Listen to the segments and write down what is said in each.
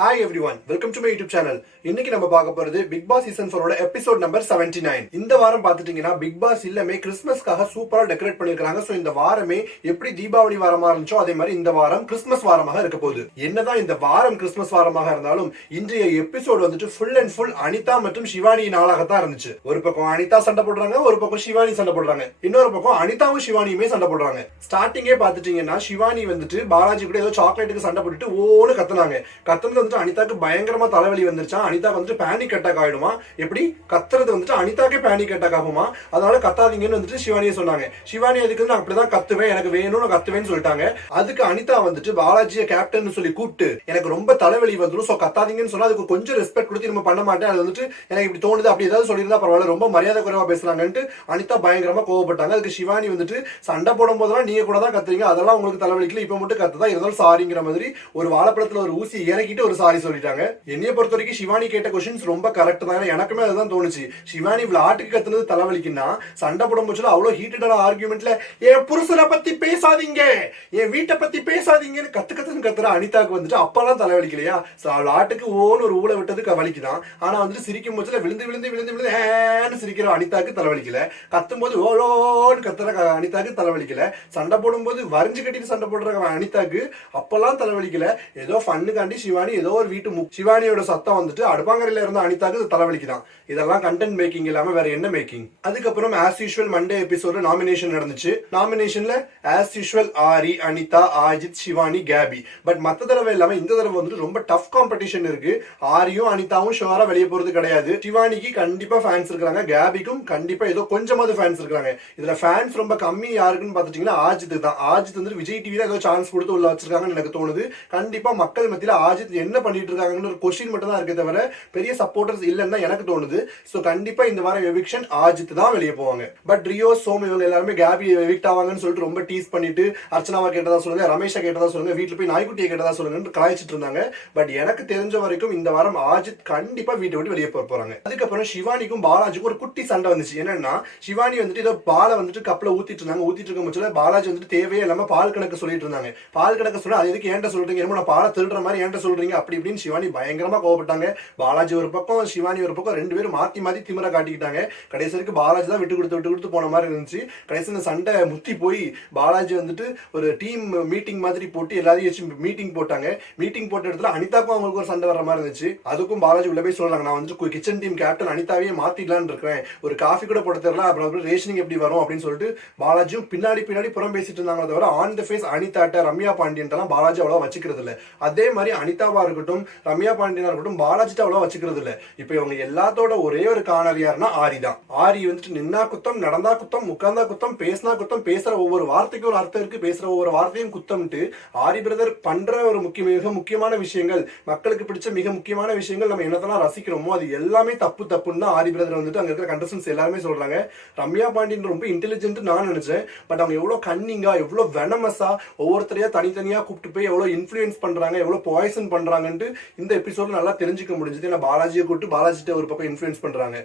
Hi everyone welcome to my YouTube channel இன்னைக்கு நம்ம பார்க்க போறது பிக் பாஸ் சீசன் ஃபோரோட எபிசோட் நம்பர் 79 நைன் இந்த வாரம் பார்த்துட்டீங்கன்னா பிக் பாஸ் இல்லமே கிறிஸ்மஸ்க்காக சூப்பரா டெக்கரேட் பண்ணிருக்காங்க ஸோ இந்த வாரமே எப்படி தீபாவளி வாரமா இருந்துச்சோ அதே மாதிரி இந்த வாரம் கிறிஸ்மஸ் வாரமாக இருக்க போகுது. என்னதான் இந்த வாரம் கிறிஸ்மஸ் வாரமாக இருந்தாலும் இன்றைய எபிசோட் வந்துட்டு ஃபுல் அண்ட் ஃபுல் அனிதா மற்றும் சிவானி நாளாகத்தான் இருந்துச்சு. ஒரு பக்கம் அனிதா சண்டை போடுறாங்க ஒரு பக்கம் சிவானி சண்டை போடுறாங்க. இன்னொரு பக்கம் அனிதாவும் சிவானியுமே சண்டை போடுறாங்க. ஸ்டார்டிங்கே பார்த்துட்டீங்கன்னா சிவானி வந்துட்டு பாலாஜி கூட ஏதோ சாக்லேட்டுக்கு சண்டை போட்டுட்டு ஓன்னு கத்துனாங்க. கத்துனது வந்துட்டு அனிதாக்கு பயங்கரமா தலைவலி வந்துருச்சா? அனிதா வந்துட்டு பேனிக் அட்டாக் ஆயிடுமா? எப்படி? கத்துறது வந்துட்டு அனிதாக்கே பேனிக் அட்டாக் ஆகுமா? அதனால கத்தாதீங்கன்னு வந்துட்டு சிவானியை சொன்னாங்க. சிவானி அதுக்கு வந்து நான் அப்படிதான் கத்துவேன் எனக்கு வேணும்னு நான் கத்துவேன்னு சொல்லிட்டாங்க. அதுக்கு அனிதா வந்துட்டு பாலாஜியை கேப்டன் சொல்லி கூப்பிட்டு எனக்கு ரொம்ப தலைவலி வந்துடும் ஸோ கத்தாதீங்கன்னு சொன்னா அதுக்கு கொஞ்சம் ரெஸ்பெக்ட் கொடுத்து நம்ம பண்ண மாட்டேன். அது வந்துட்டு எனக்கு இப்படி தோணுது அப்படி ஏதாவது சொல்லியிருந்தா பரவாயில்ல. ரொம்ப மரியாதை குறைவா பேசுறாங்கன்ட்டு அனிதா பயங்கரமா கோவப்பட்டாங்க. அதுக்கு சிவானி வந்துட்டு சண்டை போடும் போதெல்லாம் நீங்க கூட தான் கத்துறீங்க. அதெல்லாம் உங்களுக்கு தலைவலிக்கல இப்ப மட்டும் கத்துதான் இருந்தாலும் சாரிங்கிற மாதிரி ஒரு வாழைப்பழத்துல ஒரு ஊசி இறக்கிட்டு ஒரு சாரி சொல்லிட்டாங்க. என்னைய பொறுத்த வரைக்கும் சிவானி கேட்ட கொஸ்டின்ஸ் ரொம்ப கரெக்ட் தான். எனக்குமே அதுதான் தோணுச்சு. சிவானி விளையாட்டுக்கு கத்துனது தலைவலிக்குன்னா சண்டை போடும் போச்சுல அவ்வளவு ஹீட்டடான ஆர்குமெண்ட்ல என் புருஷனை பத்தி பேசாதீங்க. என் வீட்டை பத்தி பேசாதீங்கன்னு கத்து கத்துன்னு கத்துற அனிதாக்கு வந்துட்டு அப்பெல்லாம் தலைவலிக்கலையா? So, விளையாட்டுக்கு ஓன்னு ஒரு ஊழ விட்டதுக்கு வலிக்குதான் ஆனா வந்துட்டு சிரிக்கும் போச்சுல விழுந்து விழுந்து விழுந்து விழுந்து ஏன்னு சிரிக்கிற அனிதாக்கு தலைவலிக்கல. கத்தும் போது ஓலோன்னு கத்துற அனிதாக்கு தலைவலிக்கல. சண்டை போடும்போது வரிஞ்சு கட்டிட்டு சண்டை போடுற அனிதாக்கு அப்பெல்லாம் தலைவலிக்கல. ஏதோ ஃபண்ணுக்காண்டி சிவானி ஏதோ ஒரு வீட்டு முக் சிவானியோட சத்தம் வந்துட்டு அடுப்பாங்கரையில இருந்த அனிதாக்கு இது தலைவலிக்குதான். இதெல்லாம் கண்டென்ட் மேக்கிங் இல்லாம வேற என்ன மேக்கிங் அதுக்கப்புறம் as usual Monday episode nomination நடந்துச்சு. நாமினேஷன்ல as usual Aari Anitha Aajeedh Shivani Gabi. But மத்த தடவை இல்லாம இந்த தடவை வந்துட்டு ரொம்ப டஃப் காம்படிஷன் இருக்கு. ஆரியும் அனிதாவும் ஷுவரா வெளியே போறது கிடையாது. சிவானிக்கு கண்டிப்பா ஃபேன்ஸ் இருக்காங்க கேபிக்கும் கண்டிப்பா ஏதோ கொஞ்சமாவது ஃபேன்ஸ் இருக்காங்க இதுல ஃபேன்ஸ் ரொம்ப கம்மி யாருக்குன்னு பாத்துட்டீங்கன்னா ஆஜித் தான். ஆஜித் வந்து விஜய் டிவி தான் ஏதோ சான்ஸ் கொடுத்து உள்ள வச்சிருக்காங்கன்னு எனக்கு தோணுது. கண்டிப்பா மக்கள் மத்தியில ஆஜித் என்ன என்ன பண்ணிட்டு இருக்காங்கன்னு ஒரு கொஸ்டின் மட்டும் தான் இருக்கே தவிர பெரிய சப்போர்ட்டர்ஸ் இல்லைன்னு தான் எனக்கு தோணுது. ஸோ கண்டிப்பா இந்த வாரம் எவிக்ஷன் ஆஜித் தான் வெளியே போவாங்க. பட் ரியோ சோம் இவங்க எல்லாருமே கேபி எவிக்ட் ஆவாங்கன்னு சொல்லிட்டு ரொம்ப டீஸ் பண்ணிட்டு அர்ச்சனாவா கேட்டதா சொல்லுங்க ரமேஷா கேட்டதா சொல்லுங்க வீட்டில் போய் நாய்க்குட்டியை கேட்டதா சொல்லுங்கன்னு கலாய்ச்சிட்டு இருந்தாங்க. பட் எனக்கு தெரிஞ்ச வரைக்கும் இந்த வாரம் ஆஜித் கண்டிப்பா வீட்டை விட்டு வெளியே போக போறாங்க. அதுக்கப்புறம் சிவானிக்கும் பாலாஜிக்கும் ஒரு குட்டி சண்டை வந்துச்சு. என்னன்னா சிவானி வந்துட்டு ஏதோ பாலை வந்துட்டு கப்ல ஊத்திட்டு இருந்தாங்க. ஊத்திட்டு இருக்க முச்சுல பாலாஜி வந்துட்டு தேவையே இல்லாம பால் கணக்கு சொல்லிட்டு இருந்தாங்க. பால் கணக்கு சொன்னா அது எதுக்கு ஏன்ட்ட சொல்றீங்க? என்னமோ நான் பாலை திருடுற மாதிரி ஏன்ட்ட சொல்றீங்க? அப்படி இப்படின்னு சிவானி பயங்கரமா கோவப்பட்டாங்க. பாலாஜி ஒரு பக்கம் சிவானி ஒரு பக்கம் ரெண்டு பேரும் மாத்தி மாத்தி திமிர காட்டிக்கிட்டாங்க. கடைசி வரைக்கும் பாலாஜி தான் விட்டு கொடுத்து விட்டு கொடுத்து போன மாதிரி இருந்துச்சு. கடைசி இந்த சண்டை முத்தி போய் பாலாஜி வந்துட்டு ஒரு டீம் மீட்டிங் மாதிரி போட்டு எல்லாரையும் வச்சு மீட்டிங் போட்டாங்க. மீட்டிங் போட்ட இடத்துல அனிதாக்கும் அவங்களுக்கு ஒரு சண்டை வர மாதிரி இருந்துச்சு. அதுக்கும் பாலாஜி உள்ள போய் சொல்றாங்க நான் வந்துட்டு கிச்சன் டீம் கேப்டன் அனிதாவே மாத்திடலான்னு இருக்கிறேன். ஒரு காஃபி கூட போட தெரியல அப்புறம் ரேஷனிங் எப்படி வரும்? அப்படின்னு சொல்லிட்டு பாலாஜியும் பின்னாடி பின்னாடி புறம் பேசிட்டு இருந்தாங்களே தவிர ஆன் த ஃபேஸ் அனிதாட்ட ரம்யா பாண்டியன் பாலாஜி அவ்வளோ வச்சுக்கிறது இல்லை அதே மாதிரி அனிதாவா இருக்கட்டும் ரம்யா பாண்டியனா இருக்கட்டும் பாலாஜிட்ட அவ்வளோ வச்சுக்கிறது இல்ல. இப்போ இவங்க எல்லாத்தோட ஒரே ஒரு காணல் யாருன்னா ஆரி தான். ஆரி வந்துட்டு நின்னா குத்தம் நடந்தா குத்தம் உட்கார்ந்தா குத்தம் பேசினா குத்தம் பேசுற ஒவ்வொரு வார்த்தைக்கும் ஒரு அர்த்தம் இருக்கு பேசுற ஒவ்வொரு வார்த்தையும் குத்தம்ட்டு ஆரி பிரதர் பண்ற ஒரு முக்கிய மிக முக்கியமான விஷயங்கள் மக்களுக்கு பிடிச்ச மிக முக்கியமான விஷயங்கள் நம்ம என்னத்தெல்லாம் ரசிக்கிறோமோ அது எல்லாமே தப்பு தப்புன்னு தான் ஆரி பிரதர் வந்துட்டு அங்க இருக்கிற கண்டஸ்டன்ஸ் எல்லாருமே சொல்றாங்க. ரம்யா பாண்டியன் ரொம்ப இன்டெலிஜென்ட் நான் நினைச்சேன். பட் அவங்க எவ்வளவு கன்னிங்கா எவ்வளவு வெனமஸா ஒவ்வொருத்தரையா தனித்தனியா கூப்பிட்டு போய் எவ்வளவு இன்ஃபுளுயன்ஸ் பண்றாங்க எவ்வளவு பாய்சன் பண்றாங்கன்ட்டு இந்த எபிசோட் நல்லா தெரிஞ்சுக்க முடிஞ்சது. ஏன்னா பாலாஜியை கூப்பிட்டு பாலாஜிட்ட ஒரு பக்கம் இன்ஃபுளுன்ஸ் பண்றாங்க.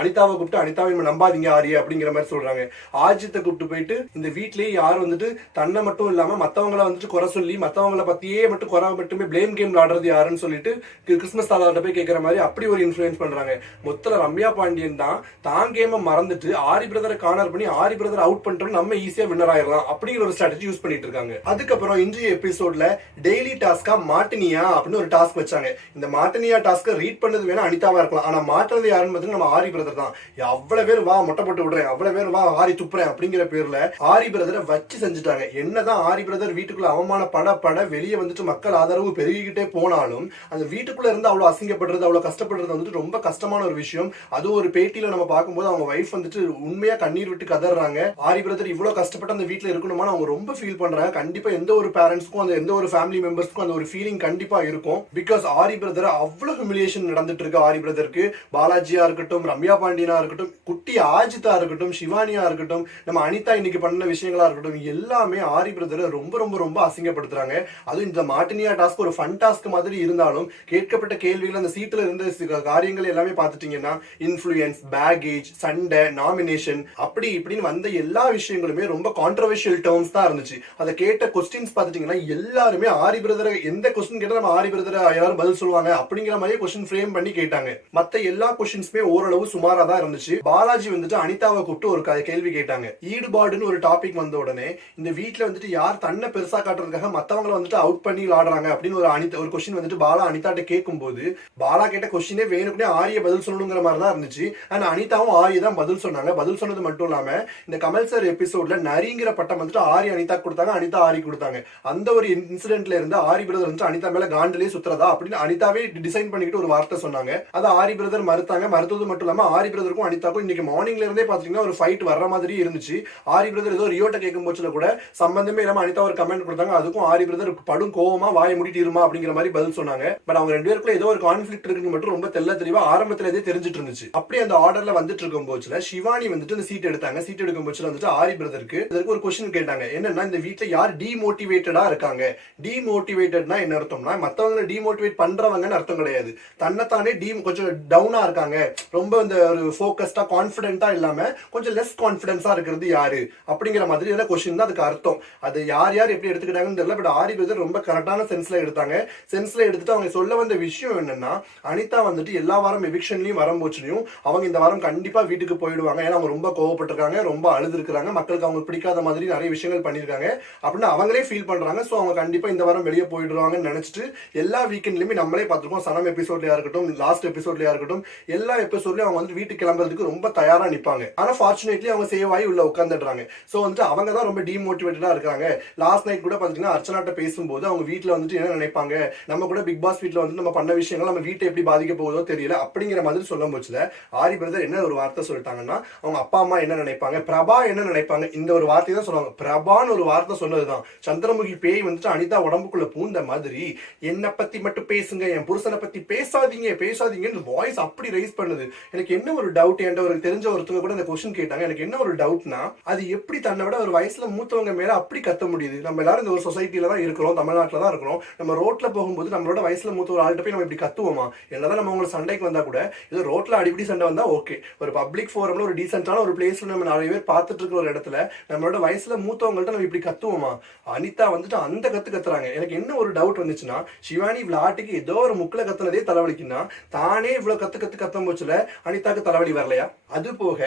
அனிதாவை கூப்பிட்டு அனிதாவை இவங்க நம்பாதீங்க ஆரிய அப்படிங்கிற மாதிரி சொல்றாங்க. ஆஜித்தை கூப்பிட்டு போயிட்டு இந்த வீட்லயே யார் வந்துட்டு தன்னை மட்டும் இல்லாம மத்தவங்கள வந்துட்டு குறை சொல்லி மத்தவங்கள பத்தியே மட்டும் குறை மட்டுமே பிளேம் கேம் விளாடுறது யாருன்னு சொல்லிட்டு கிறிஸ்மஸ் தாலாட்ட போய் கேட்கற மாதிரி அப்படி ஒரு இன்ஃபுளுயன்ஸ் பண்றாங்க. மொத்தல ரம்யா பாண்டியன் தான் தான் கேம மறந்துட்டு ஆரி பிரதரை கார்னர் பண்ணி ஆரி பிரதர் அவுட் பண்ணிட்டோம் நம்ம ஈஸியா வின்னர் ஆயிடலாம் அப்படிங்கிற ஒரு ஸ்ட்ராட்டஜி யூஸ் பண்ணிட்டு இருக்காங்க. அதுக்கப்புறம் இன்றைய எபிசோட்ல டெய்லி டாஸ்கா மாட்டினியா அப்படின்னு ஒரு டாஸ்க் வச்சாங்க. இந்த மாட்டனியா டாஸ்க்கை ரீட் பண்ணது வேணா அனிதாவா இருக்கலாம். ஆனா மாட்டுறது யாருன்னு பார்த்தீங்கன்னா நம்ம ஆரி பிரதர் தான். அவ்வளவு பேர் வா மொட்டை போட்டு விடுறேன். அவ்வளவு பேர் வா ஆரி துப்புறேன் அப்படிங்கிற பேர்ல ஆரி பிரதரை வச்சு செஞ்சுட்டாங்க. என்னதான் ஆரி பிரதர் வீட்டுக்குள்ள அவமான பட பட வெளியே வந்துட்டு மக்கள் ஆதரவு பெருகிக்கிட்டே போனாலும் அந்த வீட்டுக்குள்ள இருந்து அவ்வளவு அசிங்கப்படுறது அவ்வளவு கஷ்டப்படுறது வந்துட்டு ரொம்ப கஷ்டமான ஒரு விஷயம். அது ஒரு பேட்டியில நம்ம பார்க்கும்போது அவங்க வைஃப் வந்துட்டு உண்மையா கண்ணீர் விட்டு கதறாங்க. ஆரி பிரதர் இவ்வளவு கஷ்டப்பட்டு அந்த வீட்டுல இருக்கணுமா அவங்க ரொம்ப ஃபீல் பண்றாங்க. கண்டிப்பா எந்த ஒரு பேரண்ட்ஸ்க்கும் அந்த எந்த ஒரு ஃபேமிலி மெம்பர்ஸ்க்கும் அந்த ஒரு ஃபீலிங் கண்டிப்பா இருக்கும். பிகாஸ் ஆரி பிரதர் அவ்வளவு ஹியூமிலியேஷன் நடந்துட்டு இருக்கு. ஆரி பிரதருக்கு பாலாஜியா இருக்கட்டும் ரம்யா பாண்டியனா இருக்கட்டும் குட்டி ஆஜிதா இருக்கட்டும் சிவானியா இருக்கட்டும் நம்ம அனிதா இன்னைக்கு பண்ண விஷயங்களா இருக்கட்டும் எல்லாமே ஆரி பிரதரை ரொம்ப ரொம்ப ரொம்ப அசிங்கப்படுத்துறாங்க. அதுவும் இந்த மாட்டினியா டாஸ்க் ஒரு ஃபன் டாஸ்க் மாதிரி இருந்தாலும் கேட்கப்பட்ட கேள்விகள் அந்த சீட்ல இருந்த காரியங்கள் எல்லாமே பார்த்துட்டீங்கன்னா இன்ஃப்ளூயன்ஸ் பேகேஜ் சண்டை நாமினேஷன் அப்படி இப்படின்னு வந்த எல்லா விஷயங்களுமே ரொம்ப கான்ட்ரவர்ஷியல் டேர்ம்ஸ் தான் இருந்துச்சு. அதை கேட்ட கொஸ்டின்ஸ் பார்த்துட்டீங்கன்னா எல்லாருமே ஆரி பிரதரை எந்த கொஸ்டின் கேட்டால் நம்ம ஆரி பிரதர் பிரதர் எல்லாரும் பதில் சொல்லுவாங்க. அப்படிங்கிற மாதிரி கொஸ்டின் ஃப்ரேம் பண்ணி கேட்டாங்க. மத்த எல்லா கொஸ்டின்ஸுமே ஓரளவு சுமாரா தான் இருந்துச்சு. பாலாஜி வந்துட்டு அனிதாவை கூப்பிட்டு ஒரு கேள்வி கேட்டாங்க. ஈடுபாடுன்னு ஒரு டாபிக் வந்த உடனே இந்த வீட்டுல வந்துட்டு யார் தன்னை பெருசா காட்டுறதுக்காக மத்தவங்களை வந்துட்டு அவுட் பண்ணி விளாடுறாங்க அப்படின்னு ஒரு அனிதா ஒரு கொஸ்டின் வந்துட்டு பாலா அனிதாட்ட கேட்கும் போது பாலா கேட்ட கொஸ்டினே வேணுக்குனே ஆரிய பதில் சொல்லணுங்கிற மாதிரி தான் இருந்துச்சு. அண்ட் அனிதாவும் ஆரிய தான் பதில் சொன்னாங்க. பதில் சொன்னது மட்டும் இல்லாம இந்த கமல் சார் எபிசோட்ல நரிங்கிற பட்டம் வந்துட்டு ஆரி அனிதா கொடுத்தாங்க அனிதா ஆரி கொடுத்தாங்க. அந்த ஒரு இன்சிடென்ட்ல இருந்து ஆரி பிரதர் வந்து அனிதா மேல காண்டிலே சுத்துறதா அப்படின்னு அனிதாவே டிசைன் பண்ணிக்கிட்டு ஒரு வார்த்தை சொன்னாங்க. அது ஆரி பிரதர் மறுத்தாங்க. மறுத்தது மட்டும் இல்லாம ஆரி பிரதருக்கும் அனிதாக்கும் இன்னைக்கு மார்னிங்ல இருந்தே பாத்தீங்கன்னா ஒரு ஃபைட் வர்ற மாதிரி இருந்துச்சு. ஆரி பிரதர் ஏதோ ரியோட்ட கேட்கும் போச்சுல கூட சம்பந்தமே இல்லாம அனிதா ஒரு கமெண்ட் கொடுத்தாங்க. அதுக்கும் ஆரி பிரதர் படும் கோவமா வாய முடிட்டு இருமா அப்படிங்கிற மாதிரி பதில் சொன்னாங்க. பட் அவங்க ரெண்டு பேருக்குள்ள ஏதோ ஒரு கான்ஃபிளிக் இருக்குன்னு மட்டும் ரொம்ப தெல்ல தெளிவா ஆரம்பத்துல இதே தெரிஞ்சிட்டு இருந்துச்சு. அப்படி அந்த ஆர்டர்ல வந்துட்டு இருக்கும் போச்சுல சிவானி வந்துட்டு இந்த சீட் எடுத்தாங்க. சீட் எடுக்கும் போச்சுல வந்துட்டு ஆரி பிரதருக்கு இதற்கு ஒரு கொஸ்டின் கேட்டாங்க. என்னன்னா இந்த வீட்டுல யார் டிமோட்டிவேட்டடா இருக்காங்க? டிமோட்டிவேட்டட்னா என்ன அர்த்தம்னா மத்தவங்க மற்றவங்களை டிமோட்டிவேட் பண்றவங்கன்னு அர்த்தம் கிடையாது. தன்னைத்தானே டீம் கொஞ்சம் டவுனா இருக்காங்க. ரொம்ப இந்த ஒரு ஃபோக்கஸ்டா கான்பிடென்ட்டா இல்லாம கொஞ்சம் லெஸ் கான்பிடன்ஸா இருக்கிறது யாரு? அப்படிங்கிற மாதிரி கொஸ்டின் தான் அதுக்கு அர்த்தம். அது யார் யார் எப்படி எடுத்துக்கிட்டாங்கன்னு தெரியல பட் ஆரி பிரதர் ரொம்ப கரெக்டான சென்ஸ்ல எடுத்தாங்க. சென்ஸ்ல எடுத்துட்டு அவங்க சொல்ல வந்த விஷயம் என்னன்னா அனிதா வந்துட்டு எல்லா வாரம் எவிக்ஷன்லயும் வரும்போச்சுலயும் அவங்க இந்த வாரம் கண்டிப்பா வீட்டுக்கு போயிடுவாங்க. ஏன்னா அவங்க ரொம்ப கோவப்பட்டிருக்காங்க ரொம்ப அழுதுருக்கிறாங்க. மக்களுக்கு அவங்க பிடிக்காத மாதிரி நிறைய விஷயங்கள் பண்ணியிருக்காங்க அப்படின்னு அவங்களே ஃபீல் பண்றாங்க. சோ அவங்க கண்டிப்பா இந்த வாரம் வெளியே போயிடுவாங்கன்னு நினைச்சிட்டு எல்லா வீக்கெண்ட்லையுமே நம்மளே பார்த்துருக்கோம் சனம் எபிசோட்லையா இருக்கட்டும் லாஸ்ட் எபிசோட்லையா இருக்கட்டும் எல்லா எபிசோட்லயும் அவங்க வந்து வீட்டுக்கு கிளம்புறதுக்கு ரொம்ப தயாரா நிப்பாங்க. ஆனா ஃபார்ச்சுனேட்லி அவங்க சேவ் ஆகி உள்ள உட்காந்துடுறாங்க சோ வந்துட்டு அவங்க தான் ரொம்ப டிமோட்டிவேட்டடா இருக்காங்க. லாஸ்ட் நைட் கூட பாத்தீங்கன்னா அர்ச்சனாட்ட பேசும்போது அவங்க வீட்டில் வந்துட்டு என்ன நினைப்பாங்க? நம்ம கூட பிக் பாஸ் வீட்டில் வந்து நம்ம பண்ண விஷயங்கள் நம்ம வீட்டை எப்படி பாதிக்க போகுதோ தெரியல. அப்படிங்கிற மாதிரி சொல்லும் போச்சுல ஆரி பிரதர் என்ன ஒரு வார்த்தை சொல்லிட்டாங்கன்னா அவங்க அப்பா அம்மா என்ன நினைப்பாங்க? பிரபா என்ன நினைப்பாங்க? இந்த ஒரு வார்த்தை தான் சொல்லுவாங்க. பிரபான்னு ஒரு வார்த்தை சொன்னதுதான். சந்திரமுகி பேய் வந்துட்டு அனிதா உடம்புக்குள்ள பூந்த மாதிரி என்ன பத்தி மட்டும் பேசுங்க என் புருஷனை பத்தி பேசாதீங்க பேசாதீங்கன்னு வாய்ஸ் அப்படி ரைஸ் பண்ணுது. எனக்கு என்ன ஒரு டவுட் என்கிட்ட ஒரு தெரிஞ்ச ஒருத்தவங்க கூட அந்த கொஸ்டின் கேட்டாங்க. எனக்கு என்ன ஒரு டவுட்னா அது எப்படி தன்னை விட ஒரு வயசுல மூத்தவங்க மேல அப்படி கத்த முடியுது? நம்ம எல்லாரும் இந்த ஒரு சொசைட்டில தான் இருக்கிறோம் தமிழ்நாட்டில் தான் இருக்கிறோம். நம்ம ரோட்ல போகும்போது நம்மளோட வயசுல மூத்த ஒரு ஆள்கிட்ட போய் நம்ம இப்படி கத்துவோமா? என்னதான் நம்ம உங்களுக்கு சண்டைக்கு வந்தா கூட ஏதோ ரோட்ல அடிப்படி சண்டை வந்தா ஓகே ஒரு பப்ளிக் ஃபோரம்ல ஒரு டீசென்டான ஒரு பிளேஸ்ல நம்ம நிறைய பேர் பார்த்துட்டு இருக்கிற ஒரு இடத்துல நம்மளோட வயசுல மூத்தவங்கள்ட்ட நம்ம இப்படி கத்துவோமா? அனிதா வந்துட்டு அந்த கத்து கத்துறாங்க. எனக்கு என்ன ஒரு டவுட் வந்துச்சுன்னா சிவானி ஆட்டுக்கு ஏதோ ஒரு முக்கில் கத்துனதே தலைவலிக்குன்னா தானே இவ்வளவு கத்து கத்து கத்தம் போச்சுல அனிதாக்கு தலைவலி வரலையா? அது போக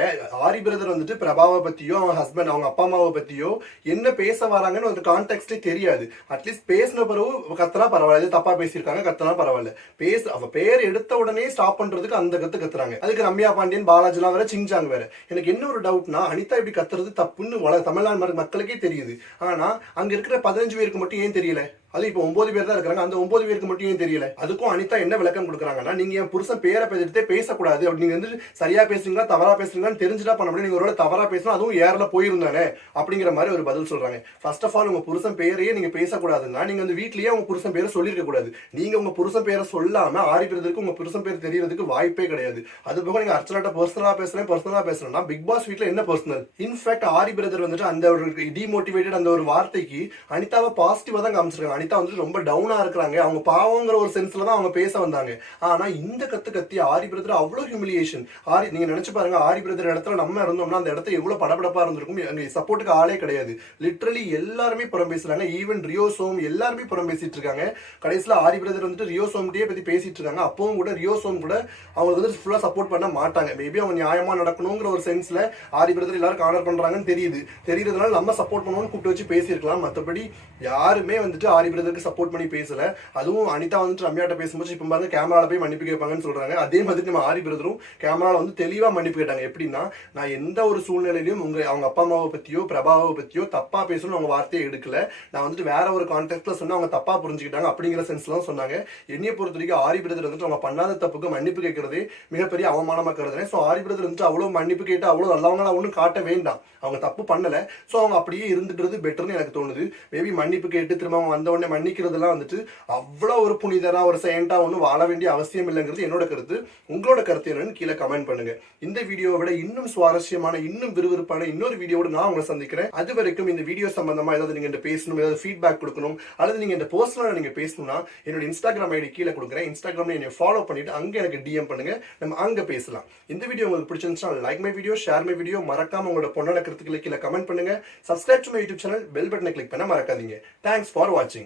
ஆரி பிரதர் வந்துட்டு பிரபாவை பத்தியோ அவங்க ஹஸ்பண்ட் அவங்க அப்பா அம்மாவை பத்தியோ என்ன பேச வராங்கன்னு ஒரு கான்டெக்ட்டே தெரியாது. அட்லீஸ்ட் பேசின பிறகு கத்தனா பரவாயில்ல இது தப்பா பேசியிருக்காங்க கத்தனா பரவாயில்ல. பேச அவ பேர் எடுத்த உடனே ஸ்டாப் பண்றதுக்கு அந்த கத்து கத்துறாங்க. அதுக்கு ரம்யா பாண்டியன் பாலாஜிலாம் வேற சிங்சாங் வேற. எனக்கு என்ன ஒரு டவுட்னா அனிதா இப்படி கத்துறது தப்புன்னு தமிழ்நாடு மக்களுக்கே தெரியுது. ஆனா அங்க இருக்கிற பதினஞ்சு பேருக்கு மட்டும் ஏன் தெரியல? அது இப்போ ஒன்பது பேர் தான் இருக்காங்க அந்த ஒன்பது பேருக்கு மட்டும் ஏன் தெரியல? அதுக்கும் அனிதா என்ன விளக்கம் கொடுக்குறாங்கன்னா நீங்க என் புருஷன் பேரை பேசிட்டே பேசக்கூடாது. அப்படி நீங்க வந்து சரியா பேசுறீங்களா தவறா பேசுறீங்களான்னு தெரிஞ்சுட்டா பண்ண முடியும் நீங்க ஒரு தவறா பேசினா அதுவும் ஏர்ல போயிருந்தானே? அப்படிங்கிற மாதிரி ஒரு பதில் சொல்றாங்க. ஃபர்ஸ்ட் ஆஃப் ஆல் உங்க புருஷன் பேரையே நீங்க பேசக்கூடாதுன்னா நீங்க வந்து வீட்லயே உங்க புருஷன் பேரை சொல்லிருக்க கூடாது. நீங்க உங்க புருஷன் பேரை சொல்லாம ஆரி பேருக்கு உங்க புருஷன் பேர் தெரியறதுக்கு வாய்ப்பே கிடையாது. அது போக நீங்க அர்ச்சனாட்ட பர்சனலா பேசுறேன் பர்சனலா பேசுறேன்னா பிக் பாஸ் வீட்ல என்ன பர்சனல் இன்ஃபேக்ட் ஆரி பிரதர் வந்துட்டு அந்த ஒரு டிமோட்டிவேட்டட் அந்த ஒரு வார்த்தைக்கு அனிதாவை பாசிட்டிவா தான் காமிச்சிருக்காங்க. அனிதா வந்து ரொம்ப டவுனா இருக்கிறாங்க. அவங்க பாவங்கிற ஒரு சென்ஸ்ல தான் அவங்க பேச வந்தாங்க. ஆனா இந்த கத்து கத்தி ஆரி பிரதர் அவ்வளவு ஹியூமிலியேஷன் ஆரி நீங்க நினைச்சு பாருங்க ஆரி பிரதர் இடத்துல நம்ம இருந்தோம்னா அந்த இடத்துல எவ்வளவு படபடப்பா இருந்திருக்கும். அங்க சப்போர்ட்டுக்கு ஆளே கிடையாது. லிட்ரலி எல்லாருமே புறம் பேசுறாங்க. ஈவன் ரியோ சோம் எல்லாருமே புறம் பேசிட்டு இருக்காங்க. கடைசியில ஆரி பிரதர் வந்துட்டு ரியோ சோம்கிட்டயே பத்தி பேசிட்டு இருக்காங்க. அப்பவும் கூட ரியோ சோம் கூட அவங்களுக்கு வந்து ஃபுல்லா சப்போர்ட் பண்ண மாட்டாங்க. மேபி அவங்க நியாயமா நடக்கணுங்கிற ஒரு சென்ஸ்ல ஆரி பிரதர் எல்லாரும் கார்னர் பண்றாங்கன்னு தெரியுது. தெரியறதுனால நம்ம சப்போர்ட் பண்ணுவோம்னு கூப்பிட்டு வச்சு பேசியிருக்கலாம். மற்றபடி யாருமே வந்துட்டு ஆரி பிரதருக்கு சப்போர்ட் பண்ணி பேசல. அதுவும் அனிதா வந்துட்டு ரம்யாட்ட பேசும்போது இப்போ பாருங்க கேமராவில் போய் மன்னிப்பு கேட்பாங்கன்னு சொல்றாங்க. அதே மாதிரி நம்ம ஆரி பிரதரும் கேமராவில் வந்து தெளிவாக மன்னிப்பு கேட்டாங்க. எப்படின்னா நான் எந்த ஒரு சூழ்நிலையிலும் உங்க அவங்க அப்பா அம்மாவை பத்தியோ பிரபாவை பத்தியோ தப்பா பேசணும்னு அவங்க வார்த்தையை எடுக்கல. நான் வந்துட்டு வேற ஒரு கான்டெக்ட்ல சொன்னா அவங்க தப்பா புரிஞ்சுக்கிட்டாங்க அப்படிங்கிற சென்ஸ்ல தான் சொன்னாங்க. என்னைய பொறுத்த வரைக்கும் ஆரி பிரதர் வந்துட்டு அவங்க பண்ணாத தப்புக்கு மன்னிப்பு கேட்கறதே மிகப்பெரிய அவமானமாக கருதுறேன். ஸோ ஆரி பிரதர் வந்துட்டு அவ்வளோ மன்னிப்பு கேட்டு அவ்வளோ நல்லவங்களா ஒன்றும் காட்ட வேண்டாம். அவங்க தப்பு பண்ணல. ஸோ அவங்க அப்படியே இருந்துட்டு பெட்டர்னு எனக்கு தோணுது. மேபி மன்னிப்பு கேட்டு திரும்ப அவங்க வந்த உடனே மன்னிக்கிறதுலாம் வந்துட்டு அவ்வளோ ஒரு புனிதராக ஒரு செயண்டா ஒன்றும் வாழ வேண்டிய அவசியம் இல்லைங்கிறது என்னோட கருத்து. உங்களோட கருத்து என்னன்னு கீழே கமெண்ட் பண்ணுங்க. இந்த வீடியோவை விட இன்னும் சுவாரஸ்யமான இன்னும் விறுவிறுப்பான இன்னொரு வீடியோடு நான் உங்களை சந்திக்கிறேன். அது வரைக்கும் இந்த வீடியோ சம்பந்தமா ஏதாவது நீங்க என்கிட்ட பேசணும் ஏதாவது ஃபீட்பேக் கொடுக்கணும் அல்லது நீங்க இந்த பர்சனலா நீங்க பேசணும்னா என்னோட இன்ஸ்டாகிராம் ஐடி கீழே கொடுக்குறேன். இன்ஸ்டாகிராம்ல என்னை ஃபாலோ பண்ணிட்டு அங்கே எனக்கு டிஎம் பண்ணுங்க. நம்ம அங்க பேசலாம். இந்த வீடியோ உங்களுக்கு பிடிச்சிருந்துச்சுன்னா like my video share my video மறக்காம உங்களோட பொண்ணோட கருத்துக்களை கீழே கமெண்ட் பண்ணுங்க. Subscribe to my YouTube channel bell பட்டனை கிளிக் பண்ண மறக்காதீங்க. தேங்க்ஸ் ஃபார் வாட்சிங்